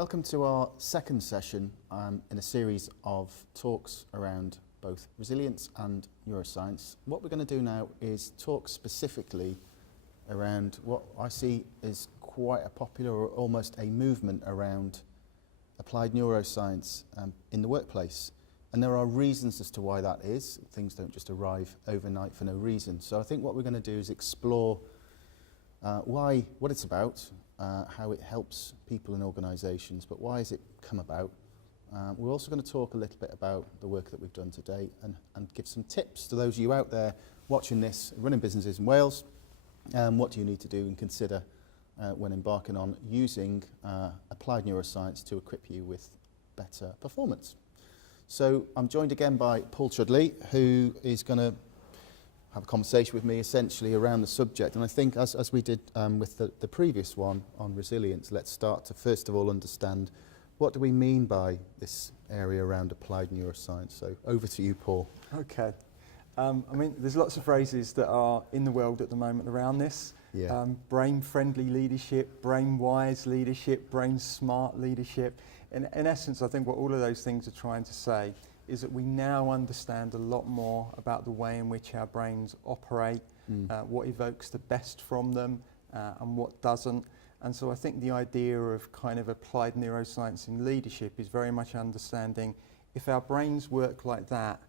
welcome to our second session in a series of talks around both resilience and neuroscience. What we're going to do now is talk specifically around what I see as quite a popular or almost a movement around applied neuroscience in the workplace. And there are reasons as to why that is. Things don't just arrive overnight for no reason. So I think what we're going to do is explore what it's about, how it helps people and organisations, but why has it come about? We're also going to talk a little bit about the work that we've done to date and give some tips to those of you out there watching this, running businesses in Wales. What do you need to do and consider when embarking on using applied neuroscience to equip you with better performance? So I'm joined again by Paul Chudleigh, who is going to have a conversation with me essentially around the subject. And I think as we did with the previous one on resilience, let's start to first of all understand what do we mean by this area around applied neuroscience. So over to you, Paul. Okay. I mean, there's lots of phrases that are in the world at the moment around this. Yeah. Brain-friendly leadership, brain-wise leadership, brain-smart leadership. In essence, I think what all of those things are trying to say is that we now understand a lot more about the way in which our brains operate, what evokes the best from them, and what doesn't. And so I think the idea of kind of applied neuroscience in leadership is very much understanding if our brains work like that,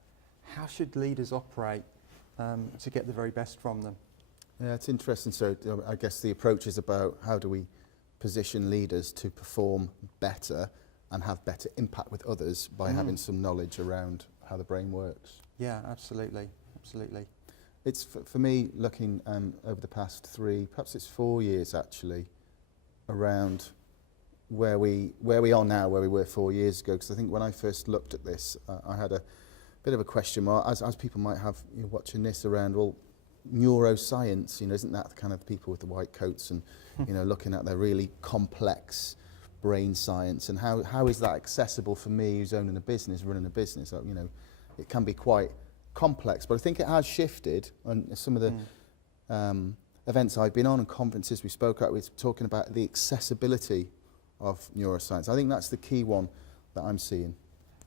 how should leaders operate to get the very best from them? Yeah, it's interesting. So I guess the approach is about how do we position leaders to perform better and have better impact with others by having some knowledge around how the brain works. Yeah, absolutely, absolutely. It's for me looking over the past 3, perhaps it's 4 years actually, around where we are now, where we were 4 years ago. Because I think when I first looked at this, I had a bit of a question mark, as people might have watching this around, well, neuroscience, isn't that the kind of people with the white coats and looking at their really complex brain science, and how is that accessible for me who's owning a business, running a business? It can be quite complex, but I think it has shifted. And some of the events I've been on and conferences we spoke at, we're talking about the accessibility of neuroscience. I think that's the key one that I'm seeing.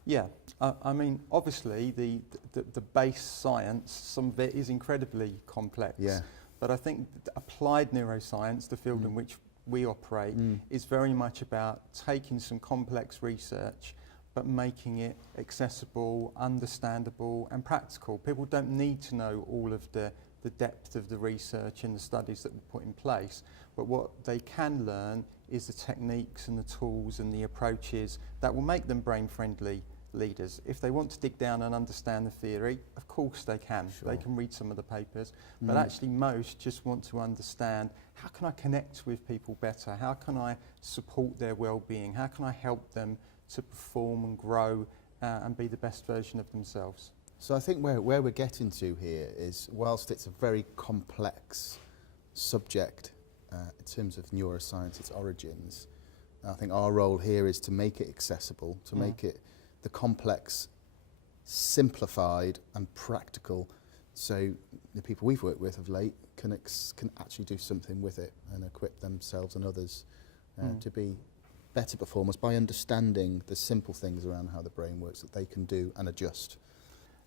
Yeah, I mean, obviously the base science, some of it is incredibly complex. Yeah. But I think applied neuroscience, the field in which we operate, is very much about taking some complex research but making it accessible, understandable and practical. People don't need to know all of the depth of the research and the studies that we put in place, but what they can learn is the techniques and the tools and the approaches that will make them brain-friendly leaders. If they want to dig down and understand the theory, of course they can. Sure. They can read some of the papers, but actually most just want to understand, how can I connect with people better? How can I support their well-being? How can I help them to perform and grow and be the best version of themselves? So I think where we're getting to here is, whilst it's a very complex subject in terms of neuroscience, its origins, I think our role here is to make it accessible, to make it the complex simplified and practical, so the people we've worked with of late can actually do something with it and equip themselves and others to be better performers by understanding the simple things around how the brain works that they can do and adjust.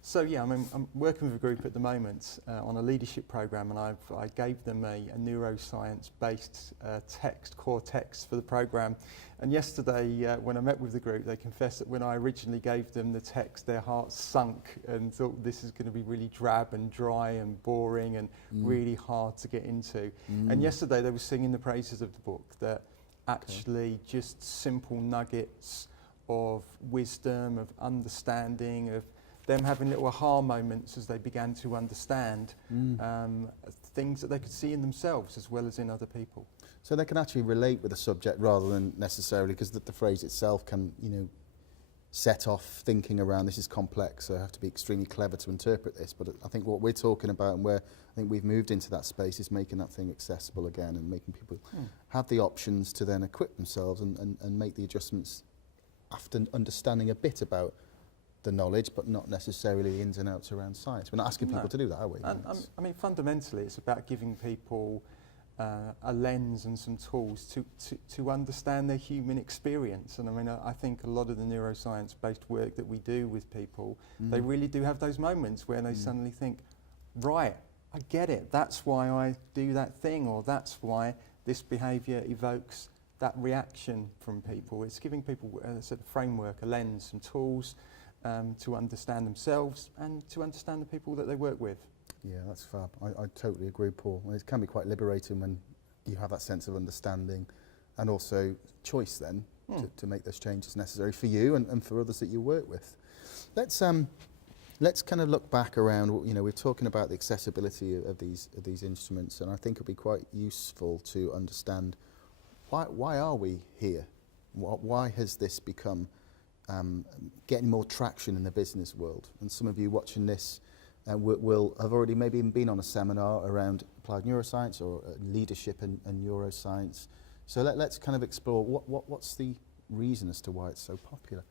So yeah, I'm working with a group at the moment on a leadership program, and I gave them a neuroscience-based core text for the program. And yesterday, when I met with the group, they confessed that when I originally gave them the text, their hearts sunk and thought this is going to be really drab and dry and boring and really hard to get into. And yesterday, they were singing the praises of the book, that actually just simple nuggets of wisdom, of understanding, of them having little aha moments as they began to understand things that they could see in themselves as well as in other people. So they can actually relate with the subject rather than necessarily, because the phrase itself can, set off thinking around this is complex, so I have to be extremely clever to interpret this. But I think what we're talking about, and where I think we've moved into that space, is making that thing accessible again and making people have the options to then equip themselves and make the adjustments after understanding a bit about the knowledge, but not necessarily the ins and outs around science. We're not asking people to do that, are we? I mean, fundamentally, it's about giving people a lens and some tools to understand their human experience. And I mean, I think a lot of the neuroscience-based work that we do with people, they really do have those moments where they suddenly think, right, I get it, that's why I do that thing, or that's why this behaviour evokes that reaction from people. It's giving people a sort of framework, a lens, some tools to understand themselves and to understand the people that they work with. Yeah, that's fab. I totally agree, Paul. It can be quite liberating when you have that sense of understanding and also choice then to make those changes necessary for you and for others that you work with. Let's kind of look back around. You know, we're talking about the accessibility of these instruments, and I think it'd be quite useful to understand why are we here? Why has this become getting more traction in the business world? And some of you watching this will have already maybe even been on a seminar around applied neuroscience or leadership and neuroscience. So let's kind of explore what's the reason as to why it's so popular.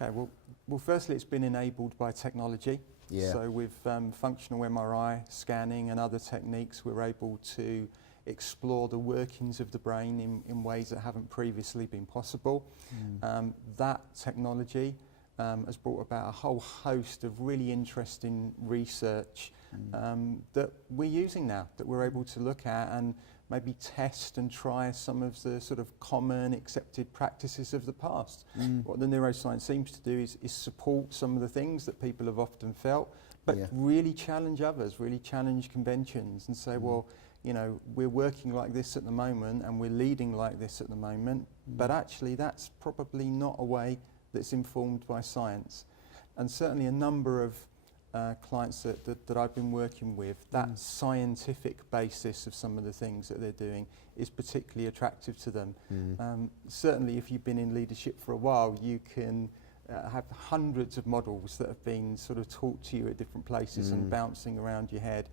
Okay, well, firstly, it's been enabled by technology. Yeah. So with functional MRI scanning and other techniques, we're able to explore the workings of the brain in ways that haven't previously been possible. That technology has brought about a whole host of really interesting research that we're using now, that we're able to look at and maybe test and try some of the sort of common accepted practices of the past. What the neuroscience seems to do is support some of the things that people have often felt, but really challenge others, really challenge conventions and say, well, you know, we're working like this at the moment and we're leading like this at the moment, but actually that's probably not a way that's informed by science. And certainly a number of clients that I've been working with, that scientific basis of some of the things that they're doing is particularly attractive to them. Certainly if you've been in leadership for a while, you can have hundreds of models that have been sort of taught to you at different places and bouncing around your head.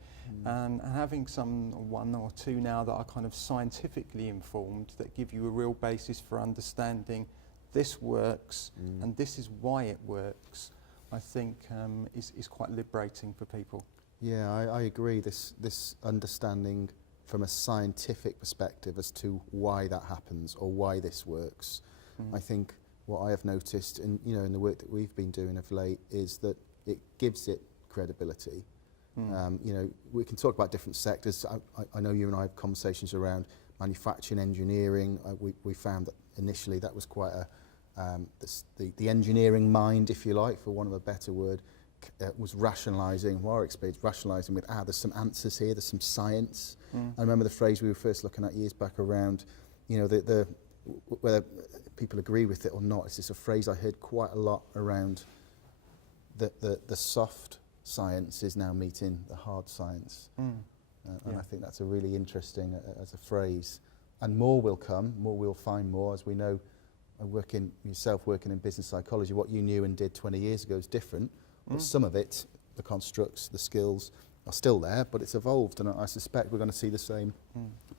And having one or two now that are kind of scientifically informed, that give you a real basis for understanding this works and this is why it works, I think is quite liberating for people. Yeah, I agree. This understanding from a scientific perspective as to why that happens or why this works. I think what I have noticed in the work that we've been doing of late is that it gives it credibility. We can talk about different sectors. I know you and I have conversations around manufacturing, engineering. We found that initially that was quite the engineering mind, if you like, for want of a better word, was rationalising, our experience, rationalising with, there's some answers here, there's some science. I remember the phrase we were first looking at years back around, whether people agree with it or not, it's just a phrase I heard quite a lot around the soft science is now meeting the hard science. And I think that's a really interesting as a phrase. And more will come, we'll find more, as we know. Working in business psychology, what you knew and did 20 years ago is different, but some of it, the constructs, the skills, are still there, but it's evolved, and I suspect we're going to see the same.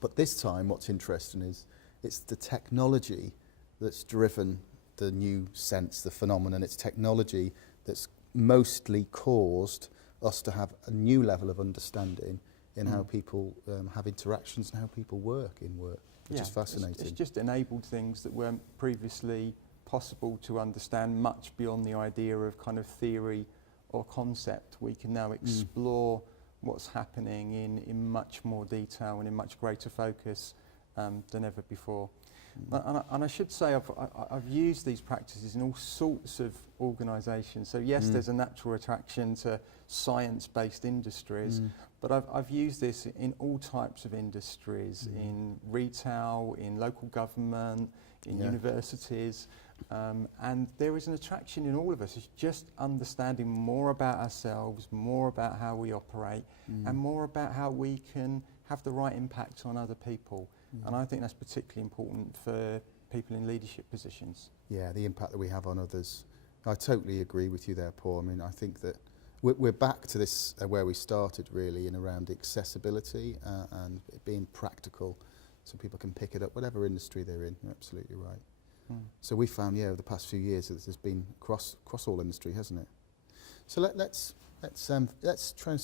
But this time, what's interesting is it's the technology that's driven the new sense, the phenomenon. It's technology that's mostly caused us to have a new level of understanding in how people have interactions and how people work in work. Which is fascinating. It's just enabled things that weren't previously possible to understand much beyond the idea of kind of theory or concept. We can now explore what's happening in much more detail and in much greater focus than ever before. And I should say I've used these practices in all sorts of organisations. So yes, there's a natural attraction to science-based industries, but I've used this in all types of industries, in retail, in local government, in universities, and there is an attraction in all of us. It's just understanding more about ourselves, more about how we operate, and more about how we can have the right impact on other people. And I think that's particularly important for people in leadership positions. Yeah, the impact that we have on others. I totally agree with you there, Paul. I mean, I think that we're back to this where we started, really, in around accessibility and it being practical so people can pick it up, whatever industry they're in. You're absolutely right. So we found, over the past few years, that this has been across all industry, hasn't it? So let's Let's try and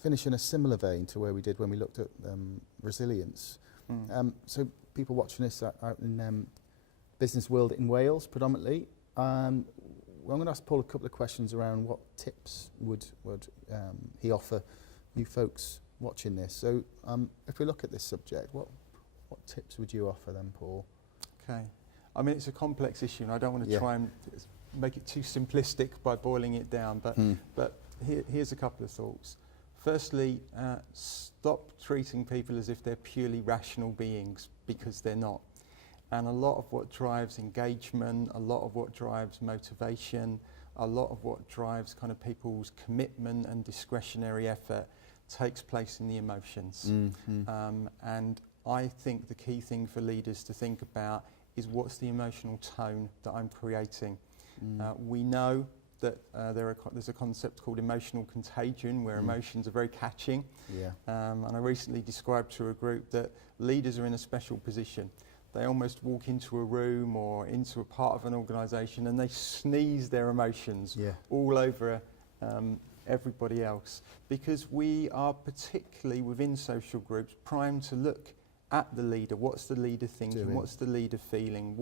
finish in a similar vein to where we did when we looked at resilience. So people watching this out in business world in Wales predominantly. I'm going to ask Paul a couple of questions around what tips would he offer you folks watching this. So if we look at this subject, what tips would you offer then, Paul? Okay. I mean, it's a complex issue, and I don't want to try and make it too simplistic by boiling it down, but here's a couple of thoughts. Firstly, stop treating people as if they're purely rational beings, because they're not. And a lot of what drives engagement, a lot of what drives motivation, a lot of what drives kind of people's commitment and discretionary effort takes place in the emotions. And I think the key thing for leaders to think about is what's the emotional tone that I'm creating. We know that there's a concept called emotional contagion, where emotions are very catching. And I recently described to a group that leaders are in a special position. They almost walk into a room or into a part of an organisation and they sneeze their emotions all over everybody else, because we are, particularly within social groups, primed to look at the leader. What's the leader thinking? What's the leader feeling?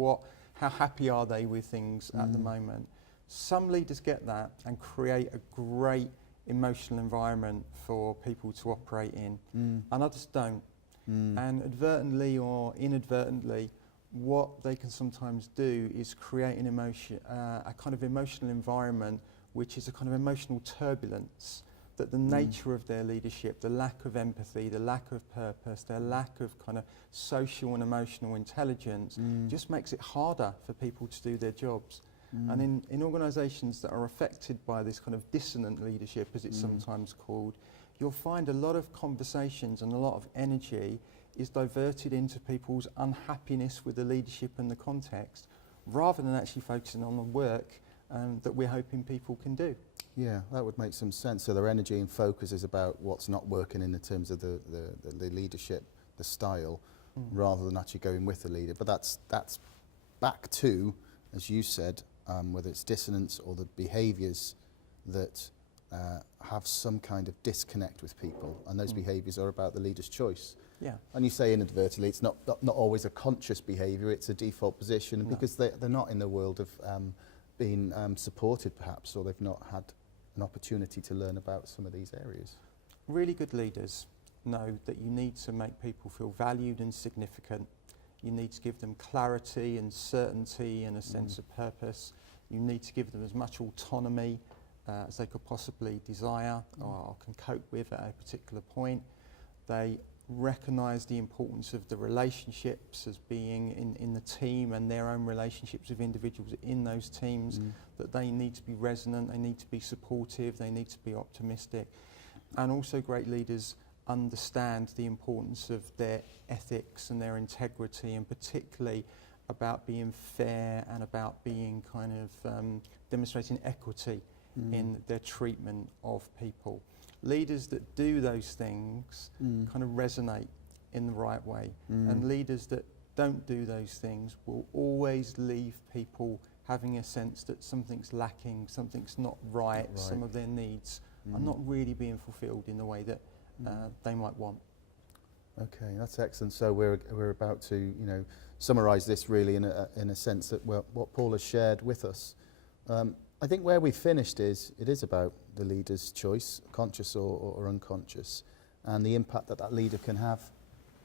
How happy are they with things at the moment? Some leaders get that and create a great emotional environment for people to operate in, and others don't. And advertently or inadvertently, what they can sometimes do is create an emotion, a kind of emotional environment which is a kind of emotional turbulence, that the nature of their leadership, the lack of empathy, the lack of purpose, their lack of kind of social and emotional intelligence just makes it harder for people to do their jobs. And in organisations that are affected by this kind of dissonant leadership, as it's sometimes called, you'll find a lot of conversations and a lot of energy is diverted into people's unhappiness with the leadership and the context, rather than actually focusing on the work that we're hoping people can do. Yeah, that would make some sense. So their energy and focus is about what's not working in the terms of the leadership, the style, rather than actually going with the leader. But that's back to, as you said, whether it's dissonance or the behaviours that have some kind of disconnect with people, and those behaviours are about the leader's choice. And you say inadvertently, it's not always a conscious behaviour, it's a default position, because they're not in the world of being supported perhaps, or they've not had an opportunity to learn about some of these areas. Really good leaders know that you need to make people feel valued and significant. You need to give them clarity and certainty and a sense of purpose. You need to give them as much autonomy as they could possibly desire or can cope with at a particular point. They recognise the importance of the relationships as being in the team, and their own relationships with individuals in those teams, that they need to be resonant, they need to be supportive, they need to be optimistic. And also great leaders understand the importance of their ethics and their integrity, and particularly about being fair and about being kind of demonstrating equity in their treatment of people. Leaders that do those things kind of resonate in the right way, and leaders that don't do those things will always leave people having a sense that something's lacking, something's not right. Some of their needs are not really being fulfilled in the way that they might want. Okay, that's excellent. So we're about to summarise this really in a sense that what Paul has shared with us. I think where we finished it is about the leader's choice, conscious or unconscious, and the impact that leader can have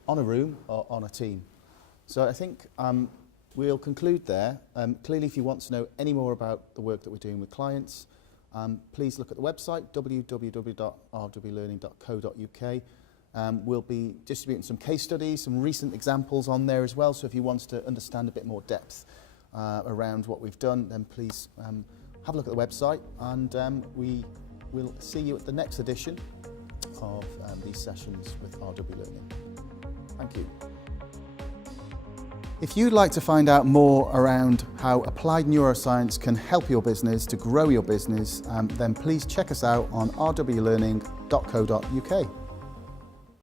on a room or on a team. So I think we'll conclude there. Clearly, if you want to know any more about the work that we're doing with clients, please look at the website, www.rwlearning.co.uk. We'll be distributing some case studies, some recent examples on there as well, so if you want to understand a bit more depth around what we've done, then please have a look at the website, and we will see you at the next edition of these sessions with RW Learning. Thank you. If you'd like to find out more around how applied neuroscience can help your business to grow your business, then please check us out on rwlearning.co.uk.